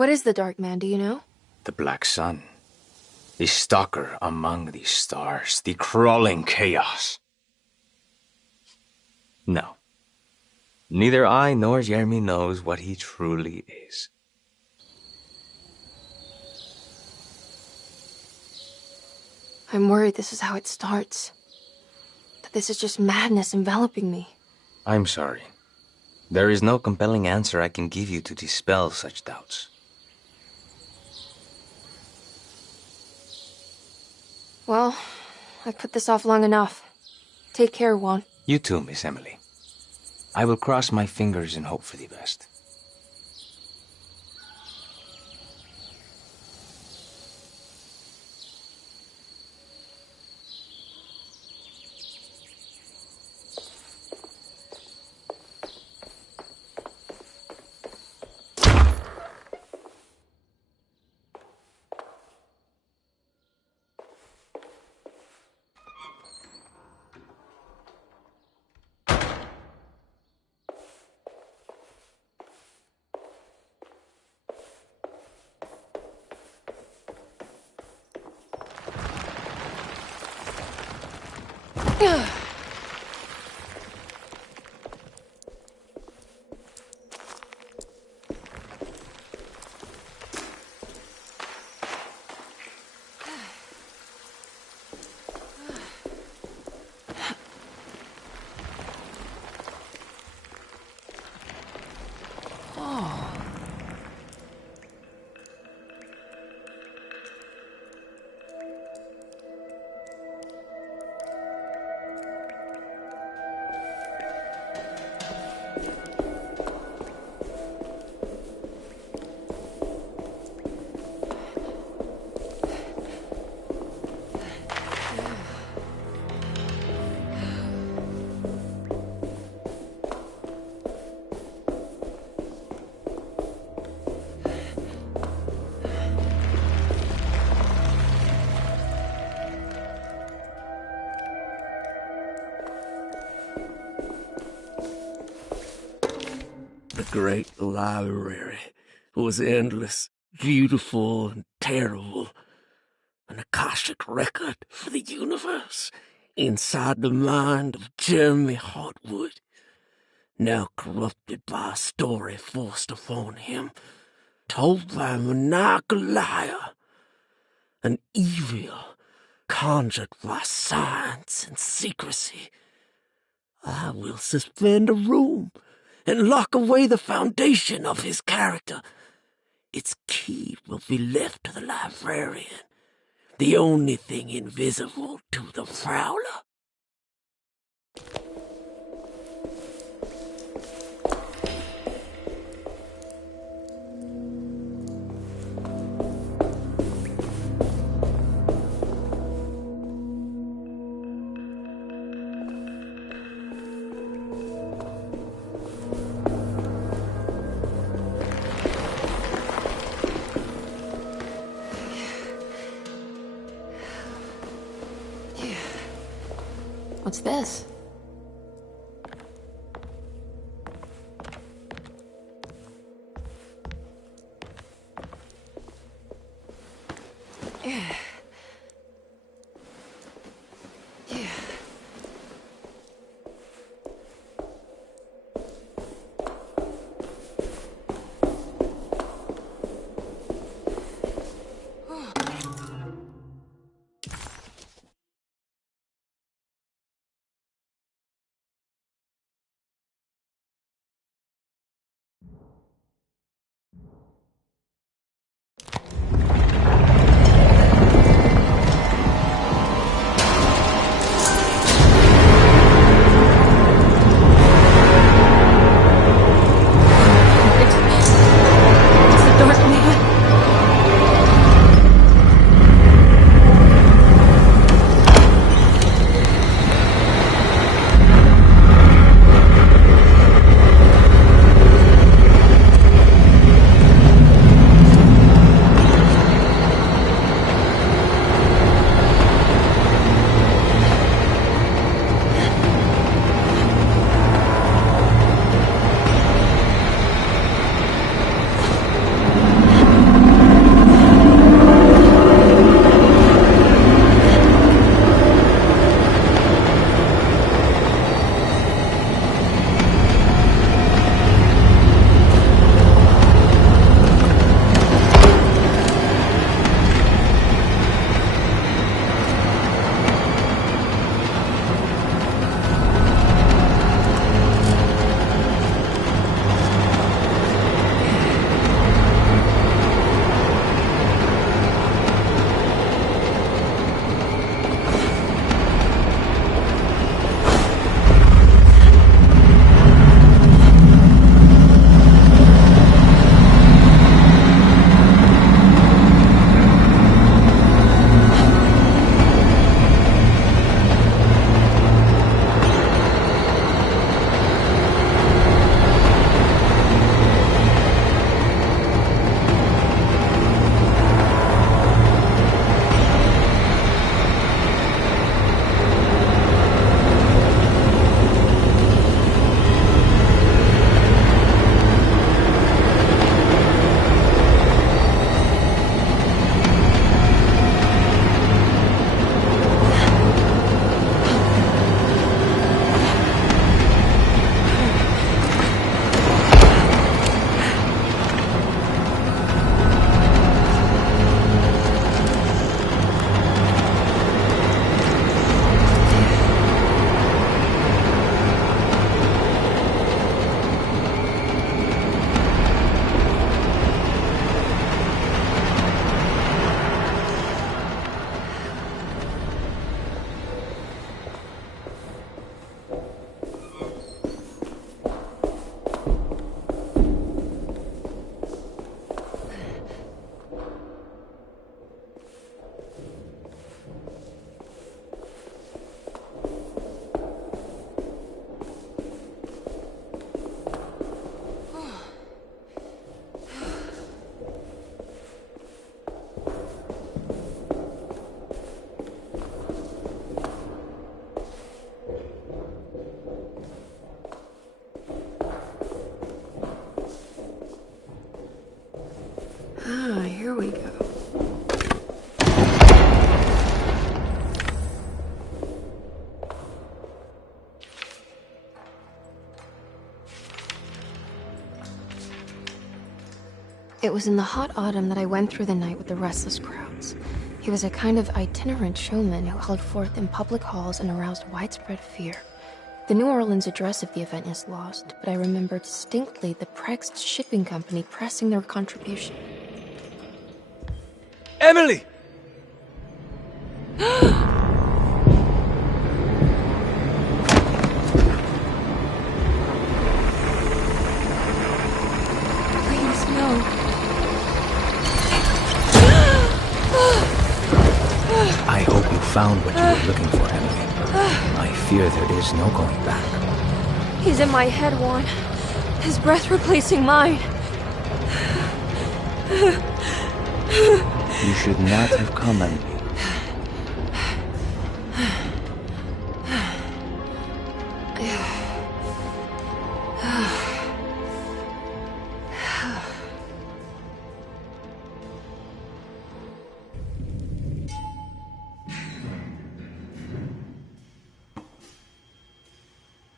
What is the Dark Man, do you know? The Black Sun. The stalker among the stars. The crawling chaos. No. Neither I nor Jeremy knows what he truly is. I'm worried this is how it starts. That this is just madness enveloping me. I'm sorry. There is no compelling answer I can give you to dispel such doubts. Well, I've put this off long enough. Take care, Juan. You too, Miss Emily. I will cross my fingers and hope for the best. The great library was endless, beautiful, and terrible. An Akashic record for the universe inside the mind of Jeremy Hartwood, now corrupted by a story forced upon him, told by a maniacal liar, an evil conjured by science and secrecy. I will suspend a room and lock away the foundation of his character. Its key will be left to the librarian, the only thing invisible to the Prowler. What's this? It was in the hot autumn that I went through the night with the restless crowds. He was a kind of itinerant showman who held forth in public halls and aroused widespread fear. The New Orleans address of the event is lost, but I remember distinctly the Prext shipping company pressing their contribution. Emily! Please, no. I hope you found what you were looking for, Emily. I fear there is no going back. He's in my head, Juan. His breath replacing mine. You should not have come, Emily.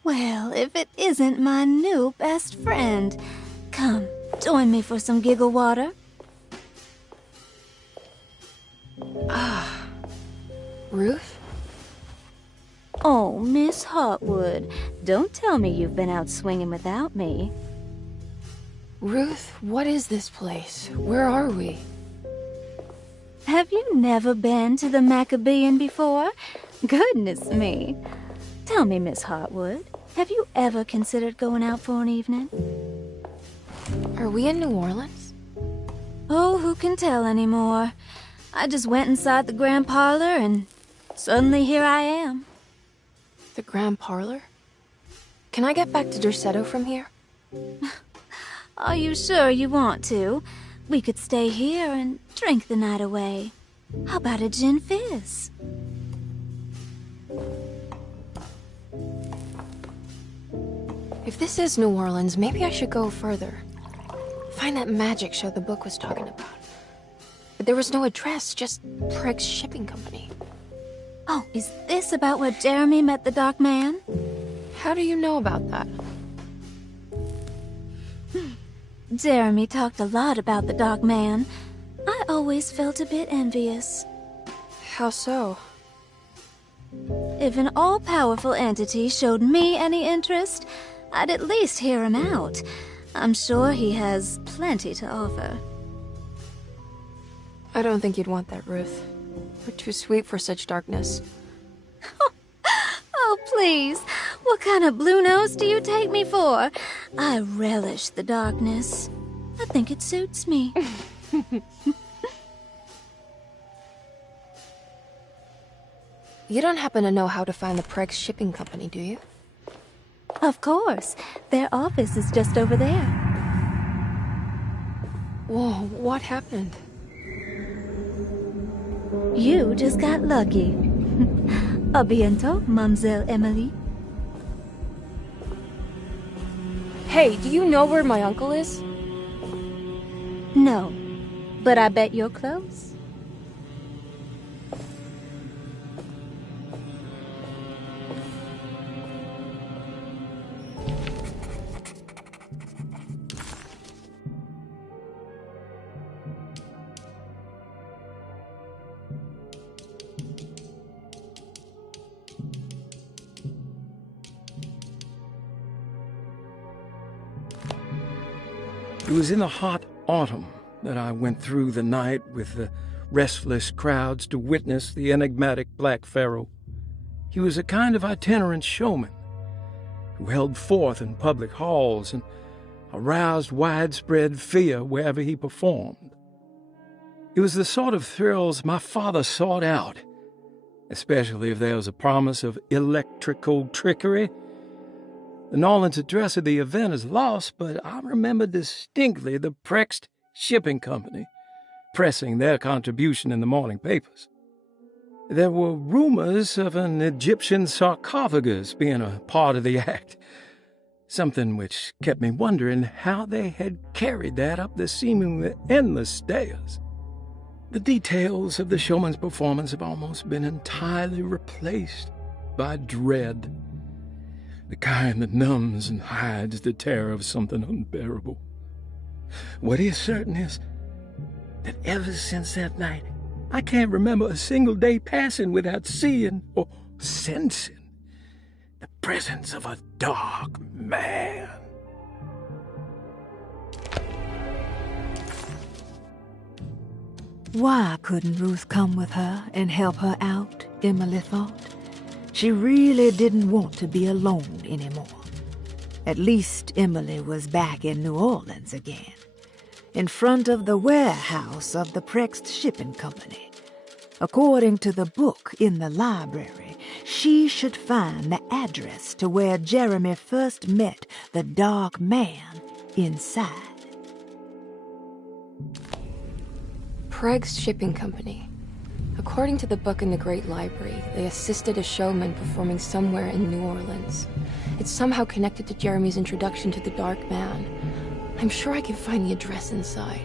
Well, if it isn't my new best friend. Come, join me for some giggle water. Ruth? Oh, Miss Hartwood, don't tell me you've been out swinging without me. Ruth, what is this place? Where are we? Have you never been to the Maccabean before? Goodness me. Tell me, Miss Hartwood, have you ever considered going out for an evening? Are we in New Orleans? Oh, who can tell anymore? I just went inside the grand parlor and suddenly here I am. The Grand Parlor? Can I get back to Derceto from here? Are you sure you want to? We could stay here and drink the night away. How about a gin fizz? If this is New Orleans, maybe I should go further. Find that magic show the book was talking about. But there was no address, just Prext Shipping Company. Oh, is this about where Jeremy met the Dark Man? How do you know about that? Jeremy talked a lot about the Dark Man. I always felt a bit envious. How so? If an all-powerful entity showed me any interest, I'd at least hear him out. I'm sure he has plenty to offer. I don't think you'd want that, Ruth. We're too sweet for such darkness. Oh, please. What kind of blue nose do you take me for? I relish the darkness. I think it suits me. You don't happen to know how to find the Prext Shipping Company, do you? Of course. Their office is just over there. Whoa, what happened? You just got lucky. A bientôt, Mademoiselle Emily. Hey, do you know where my uncle is? No, but I bet you're close. It was in the hot autumn that I went through the night with the restless crowds to witness the enigmatic Black Pharaoh. He was a kind of itinerant showman who held forth in public halls and aroused widespread fear wherever he performed. It was the sort of thrills my father sought out, especially if there was a promise of electrical trickery. The Nolan's address of the event is lost, but I remember distinctly the Prext Shipping Company pressing their contribution in the morning papers. There were rumors of an Egyptian sarcophagus being a part of the act, something which kept me wondering how they had carried that up the seemingly endless stairs. The details of the showman's performance have almost been entirely replaced by dread. The kind that numbs and hides the terror of something unbearable. What is certain is that ever since that night, I can't remember a single day passing without seeing or sensing the presence of a dark man. Why couldn't Ruth come with her and help her out, Emily thought. She really didn't want to be alone anymore. At least Emily was back in New Orleans again, in front of the warehouse of the Prext Shipping Company. According to the book in the library, she should find the address to where Jeremy first met the dark man inside. Prext Shipping Company. According to the book in the Great Library, they assisted a showman performing somewhere in New Orleans. It's somehow connected to Jeremy's introduction to the Dark Man. I'm sure I can find the address inside.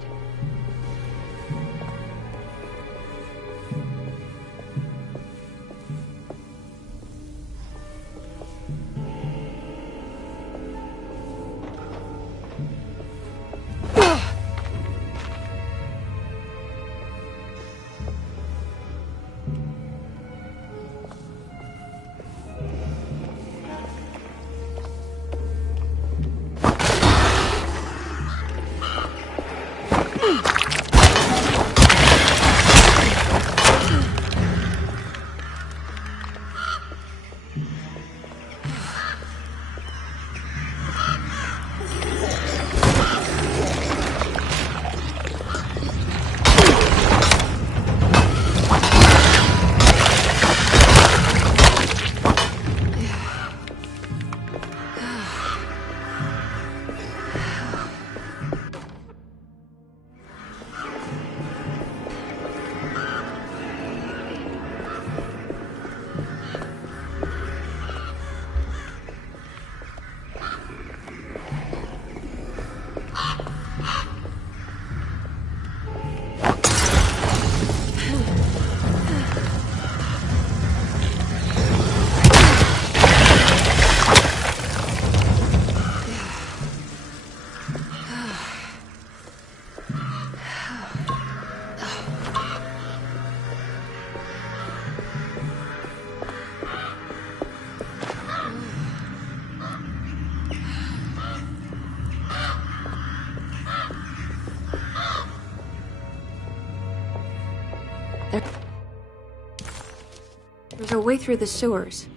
There's a way through the sewers.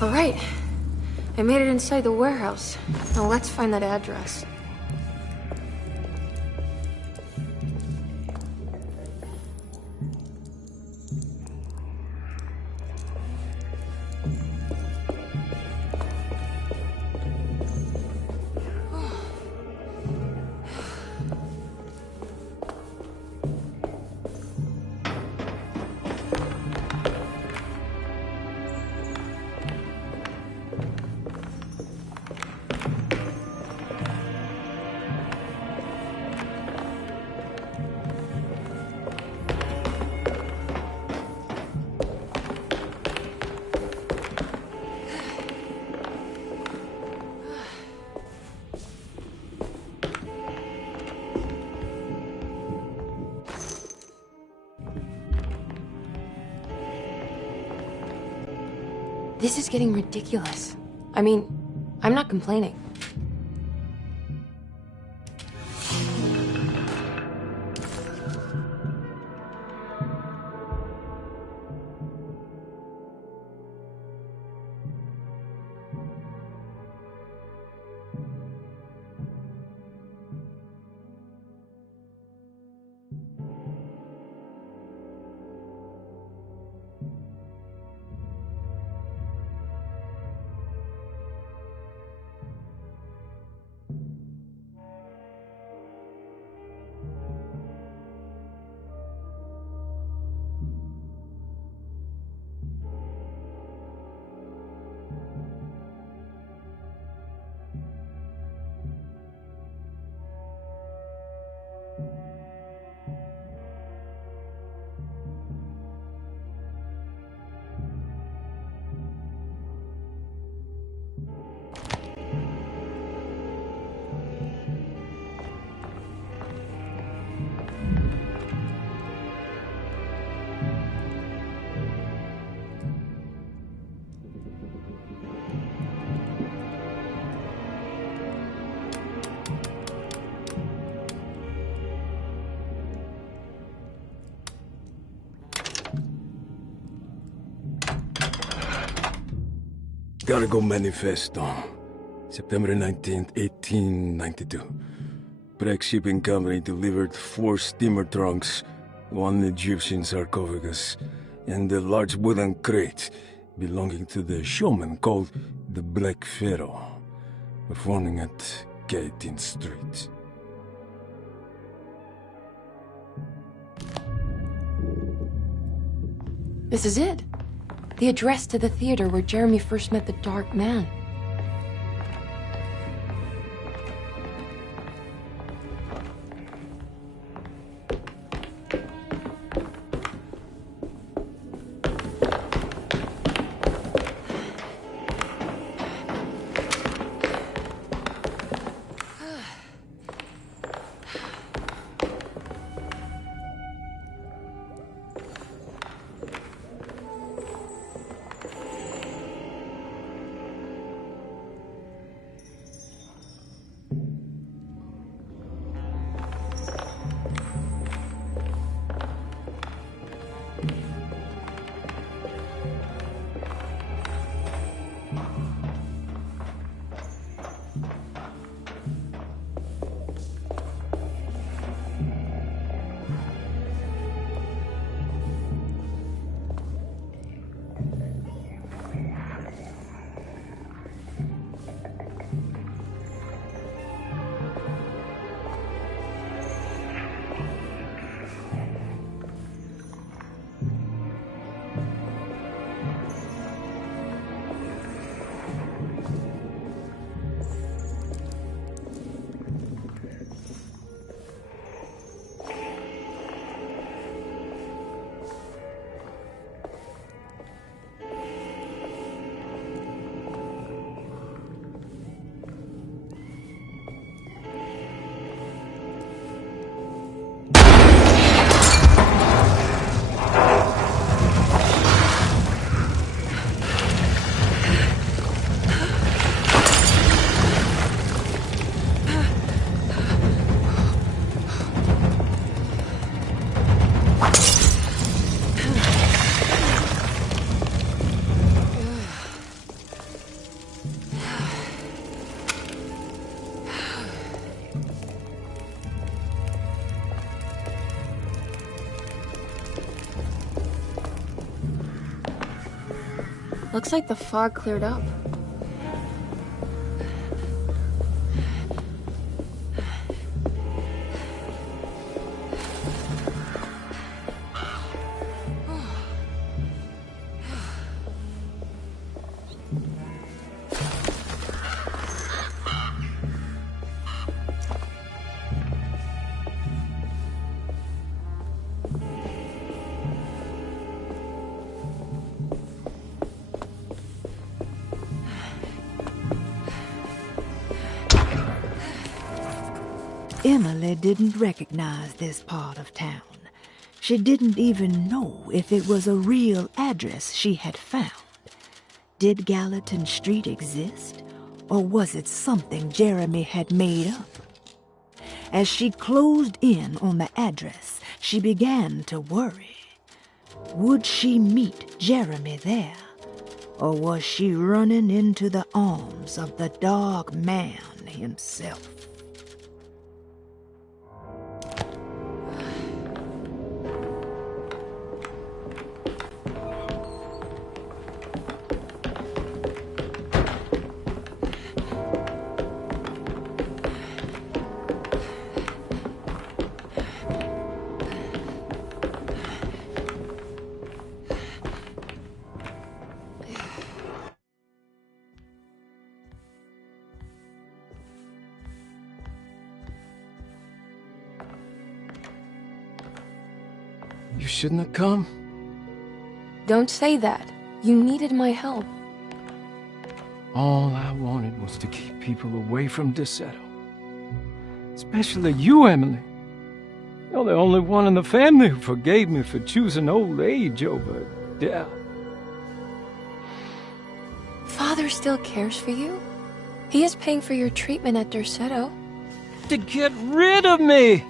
All right. I made it inside the warehouse. Now let's find that address. This is getting ridiculous. I mean, I'm not complaining. Cargo Manifesto, September 19th, 1892. Breck Shipping Company delivered 4 steamer trunks, 1 Egyptian sarcophagus, and a large wooden crate belonging to the showman called the Black Pharaoh, performing at 18th Street. This is it. The address to the theater where Jeremy first met the Dark Man. Looks like the fog cleared up. Emily didn't recognize this part of town. She didn't even know if it was a real address she had found. Did Gallatin Street exist, or was it something Jeremy had made up? As she closed in on the address, she began to worry. Would she meet Jeremy there, or was she running into the arms of the Dog Man himself? You shouldn't have come. Don't say that. You needed my help. All I wanted was to keep people away from Desetto. Especially you, Emily. You're the only one in the family who forgave me for choosing old age over death. Father still cares for you? He is paying for your treatment at Desetto. To get rid of me!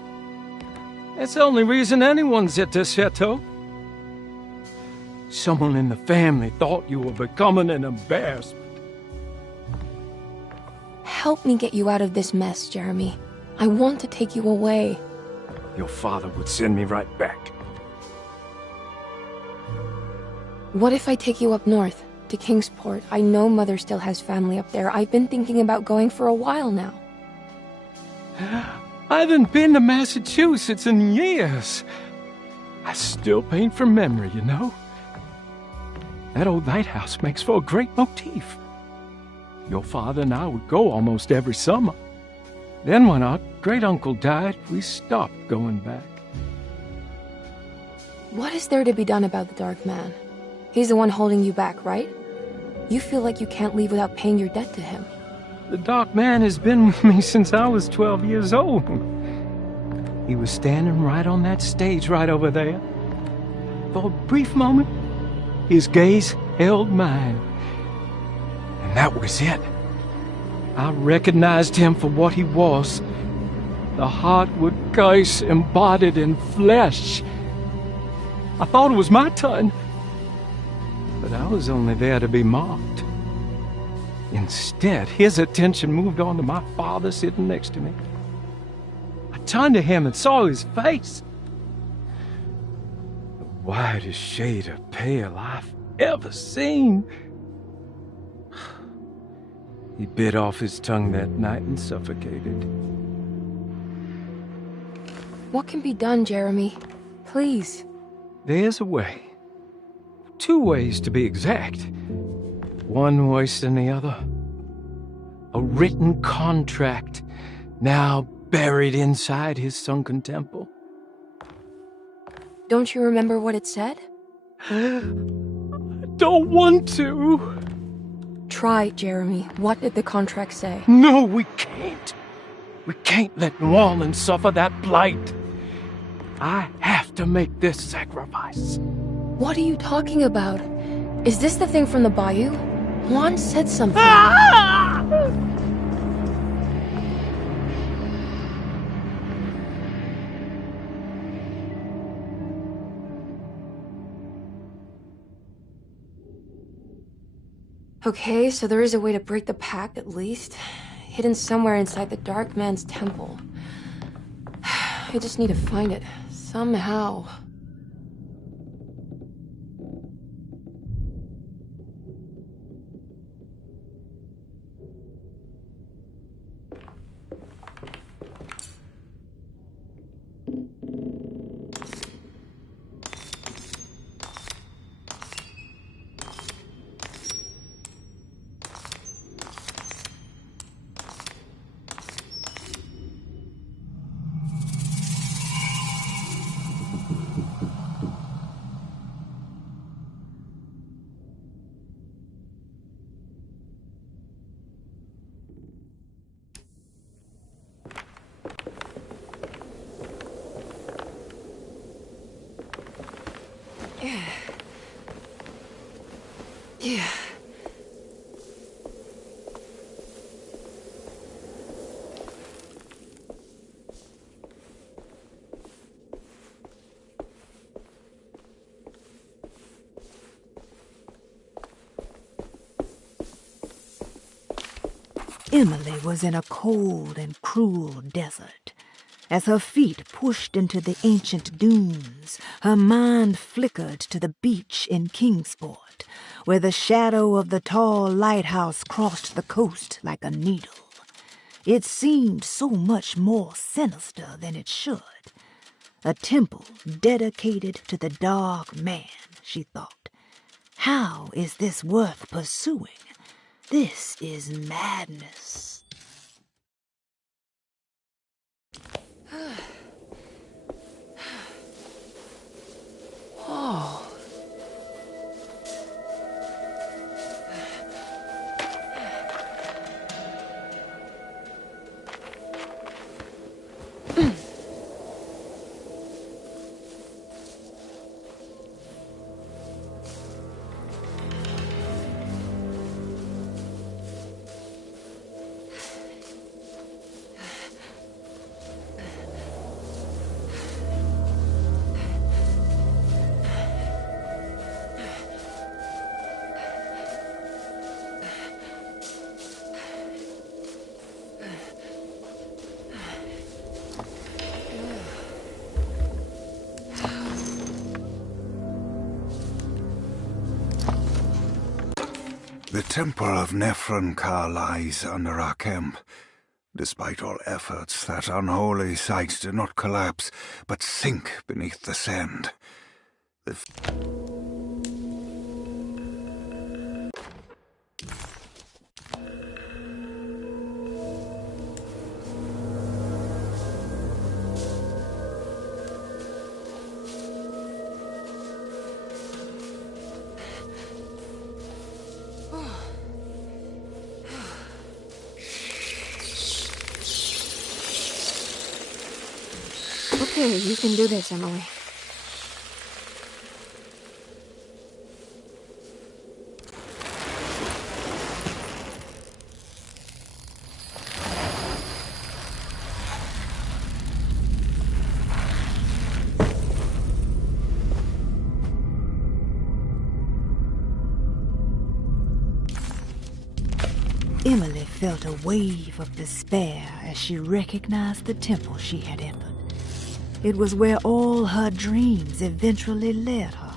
That's the only reason anyone's at Desetto. Someone in the family thought you were becoming an embarrassment. Help me get you out of this mess, Jeremy. I want to take you away. Your father would send me right back. What if I take you up north, to Kingsport? I know Mother still has family up there. I've been thinking about going for a while now. I haven't been to Massachusetts in years. I still paint from memory, you know. That old lighthouse makes for a great motif. Your father and I would go almost every summer. Then when our great-uncle died, we stopped going back. What is there to be done about the Dark Man? He's the one holding you back, right? You feel like you can't leave without paying your debt to him. The Dark Man has been with me since I was 12 years old. He was standing right on that stage right over there. For a brief moment, his gaze held mine. And that was it. I recognized him for what he was. The Heartwood curse embodied in flesh. I thought it was my turn. But I was only there to be mocked. Instead, his attention moved on to my father sitting next to me. I turned to him and saw his face. The whitest shade of pale I've ever seen. He bit off his tongue that night and suffocated. What can be done, Jeremy? Please. There's a way. 2 ways to be exact. One worse than the other. A written contract, now buried inside his sunken temple. Don't you remember what it said? I don't want to. Try, Jeremy. What did the contract say? No, we can't. We can't let New Orleans suffer that blight. I have to make this sacrifice. What are you talking about? Is this the thing from the bayou? Juan said something. Okay, so there is a way to break the pact, at least. Hidden somewhere inside the Dark Man's temple. I just need to find it, somehow. Yeah. Emily was in a cold and cruel desert. As her feet pushed into the ancient dunes, her mind flickered to the beach in Kingsport, where the shadow of the tall lighthouse crossed the coast like a needle. It seemed so much more sinister than it should. A temple dedicated to the Dark Man, she thought. How is this worth pursuing? This is madness. Oh. The temple of Nephron-Ka lies under our camp. Despite all efforts, that unholy site did not collapse, but sink beneath the sand. Okay, you can do this, Emily. Emily felt a wave of despair as she recognized the temple she had entered. It was where all her dreams eventually led her.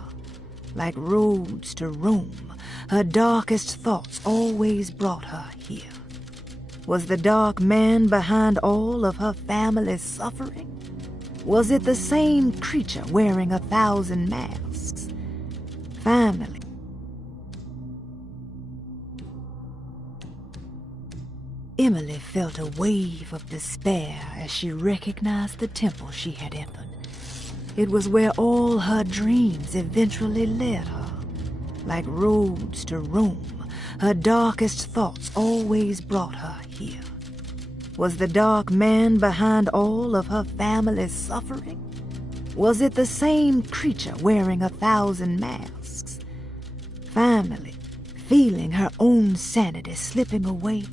Like roads to Rome, her darkest thoughts always brought her here. Was the dark man behind all of her family's suffering? Was it the same creature wearing 1,000 masks? Finally, Emily felt a wave of despair as she recognized the temple she had entered. It was where all her dreams eventually led her. Like roads to Rome, her darkest thoughts always brought her here. Was the dark man behind all of her family's suffering? Was it the same creature wearing 1,000 masks? Finally, feeling her own sanity slipping away,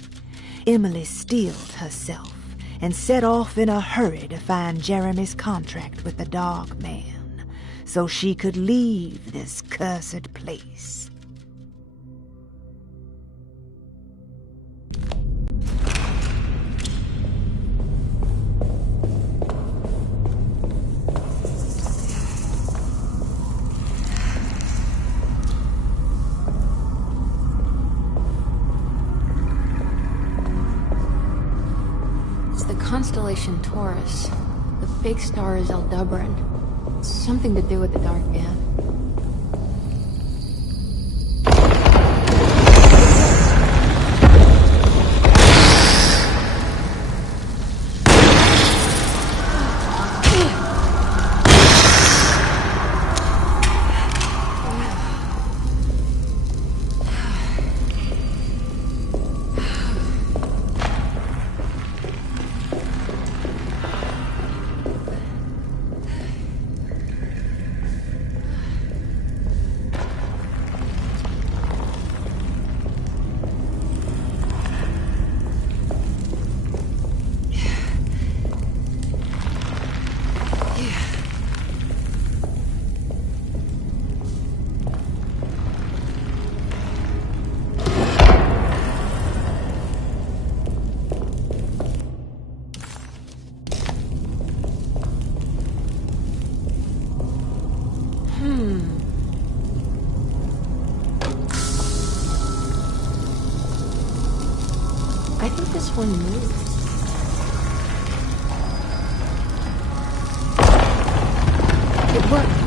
Emily steeled herself and set off in a hurry to find Jeremy's contract with the Dark Man, so she could leave this cursed place. Constellation Taurus. The big star is Aldebaran. It's something to do with the Dark Man. I think this one moved. It worked.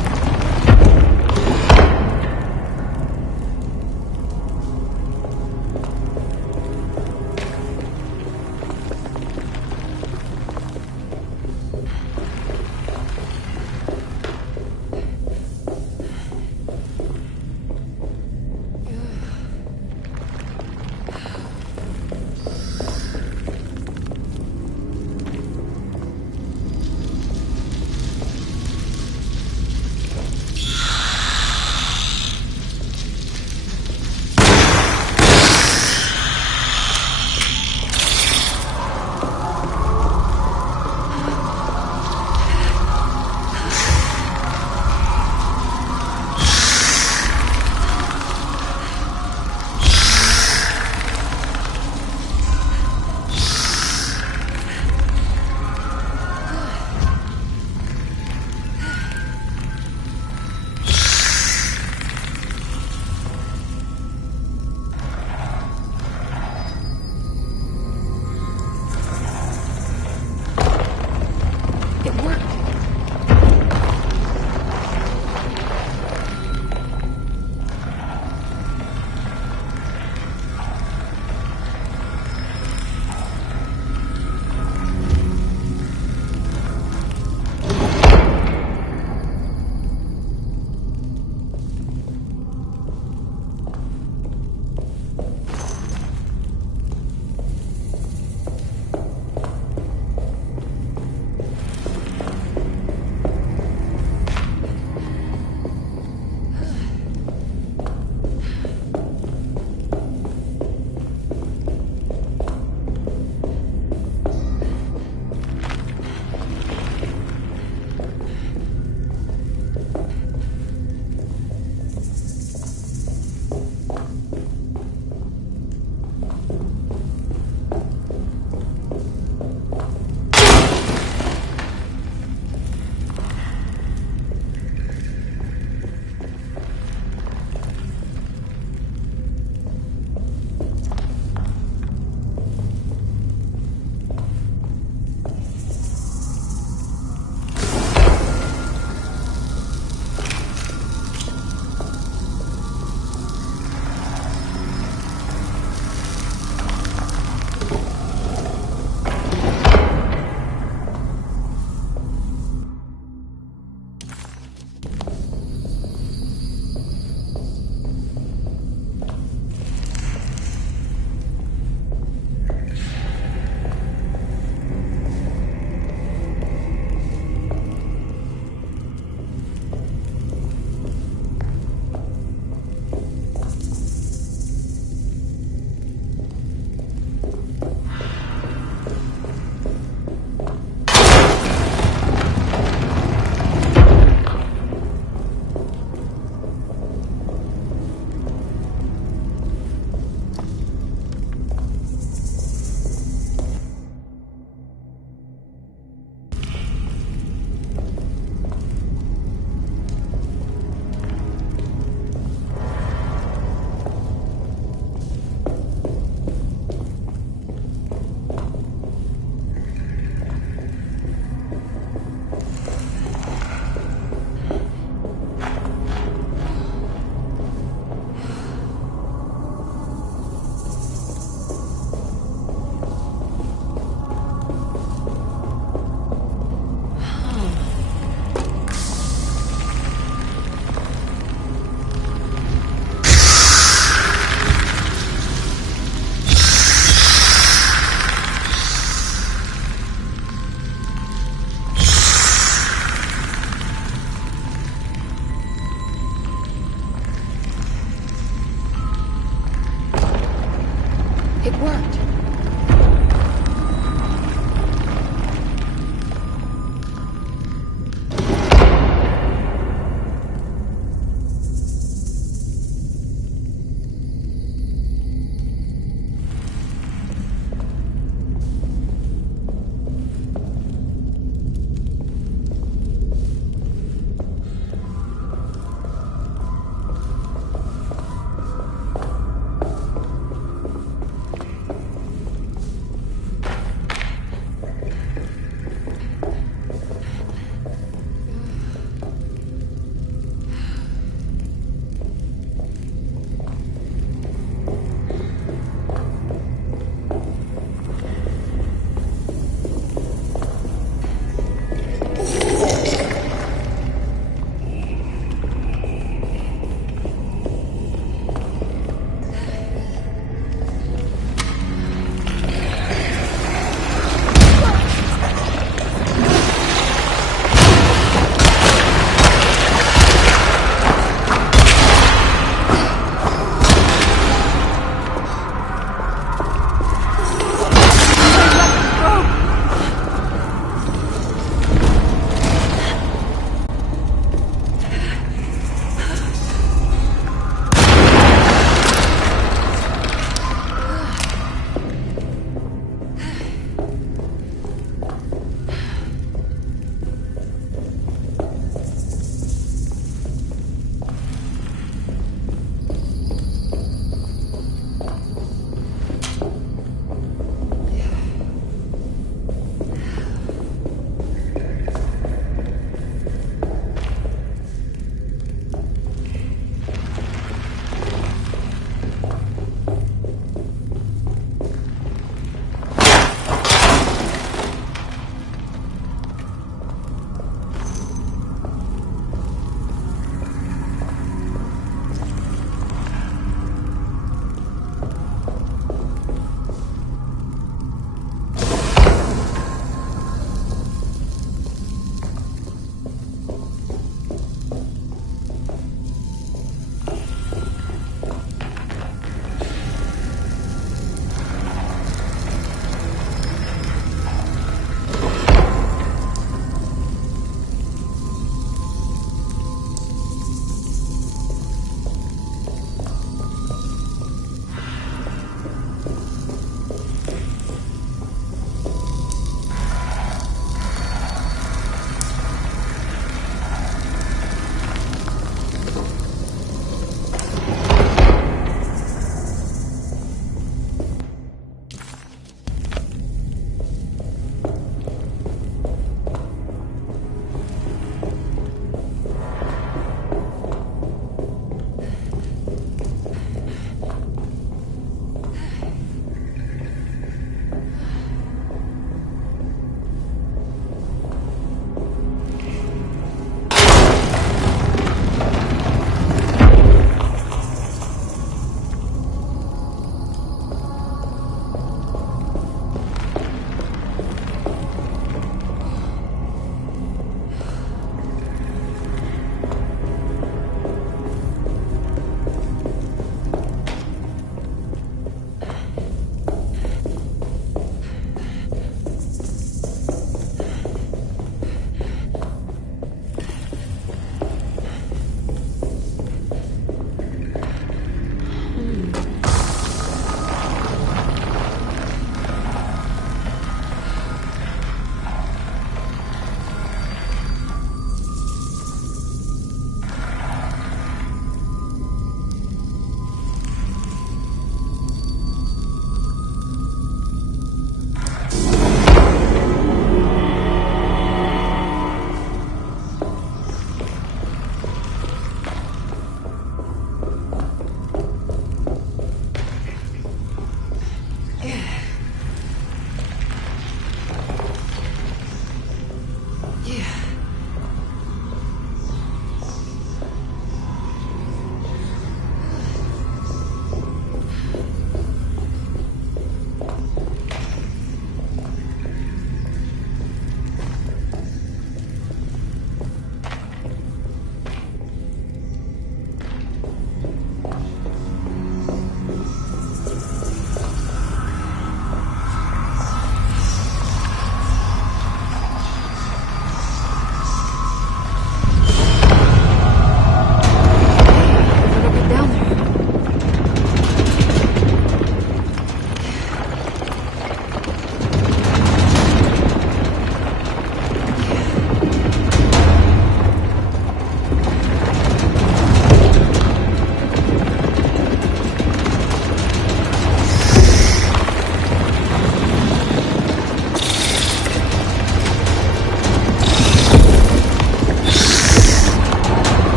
It worked.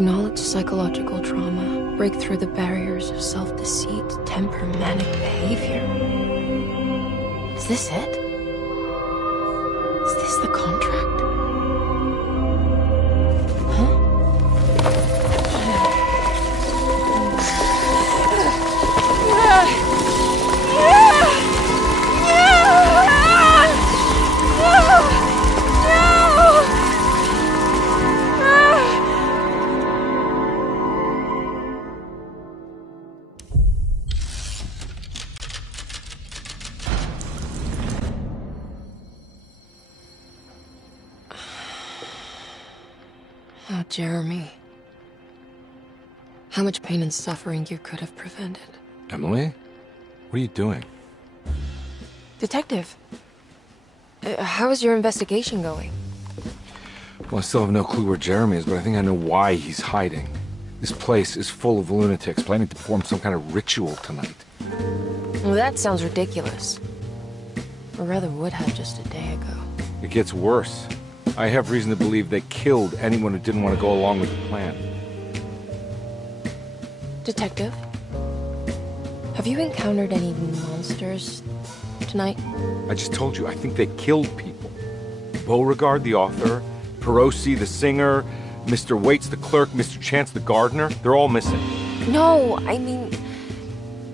Acknowledge psychological trauma. Break through the barriers of self-deceit, temper, manic behavior. Is this it? Is this the contract? Oh, Jeremy. How much pain and suffering you could have prevented. Emily? What are you doing? Detective, how is your investigation going? Well, I still have no clue where Jeremy is, but I think I know why he's hiding. This place is full of lunatics planning to perform some kind of ritual tonight. Well, that sounds ridiculous. Or rather would have just a day ago. It gets worse. I have reason to believe they killed anyone who didn't want to go along with the plan. Detective, have you encountered any monsters tonight? I just told you, I think they killed people. Beauregard, the author, Perosi, the singer, Mr. Waits, the clerk, Mr. Chance, the gardener, they're all missing. No, I mean,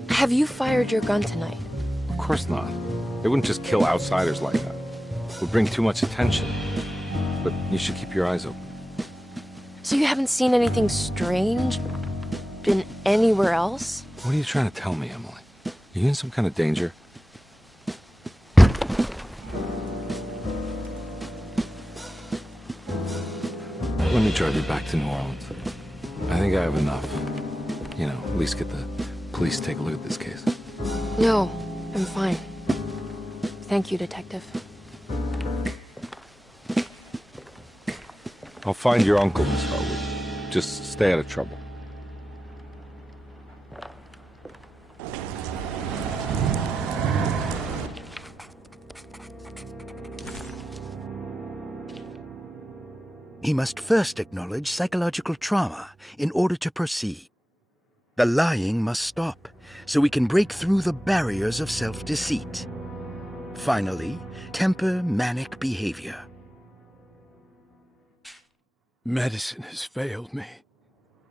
have you fired your gun tonight? Of course not. They wouldn't just kill outsiders like that. It would bring too much attention. But you should keep your eyes open. So you haven't seen anything strange? Been anywhere else? What are you trying to tell me, Emily? Are you in some kind of danger? Let me drive you back to New Orleans. I think I have enough. You know, at least get the police to take a look at this case. No, I'm fine. Thank you, Detective. I'll find your uncle, Miss Harwood. Just stay out of trouble. He must first acknowledge psychological trauma in order to proceed. The lying must stop, so we can break through the barriers of self-deceit. Finally, temper manic behavior. Medicine has failed me.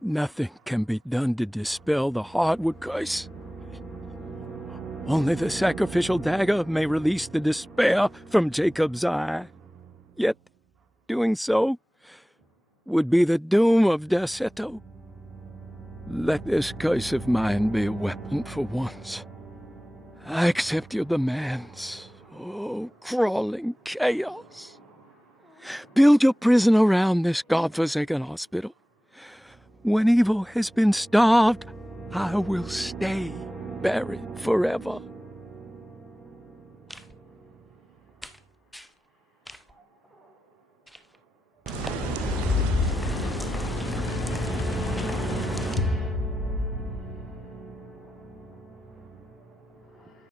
Nothing can be done to dispel the hardwood curse. Only the sacrificial dagger may release the despair from Jacob's eye. Yet, doing so would be the doom of Derceto. Let this curse of mine be a weapon for once. I accept your demands. Oh, crawling chaos. Build your prison around this godforsaken hospital. When evil has been starved, I will stay buried forever.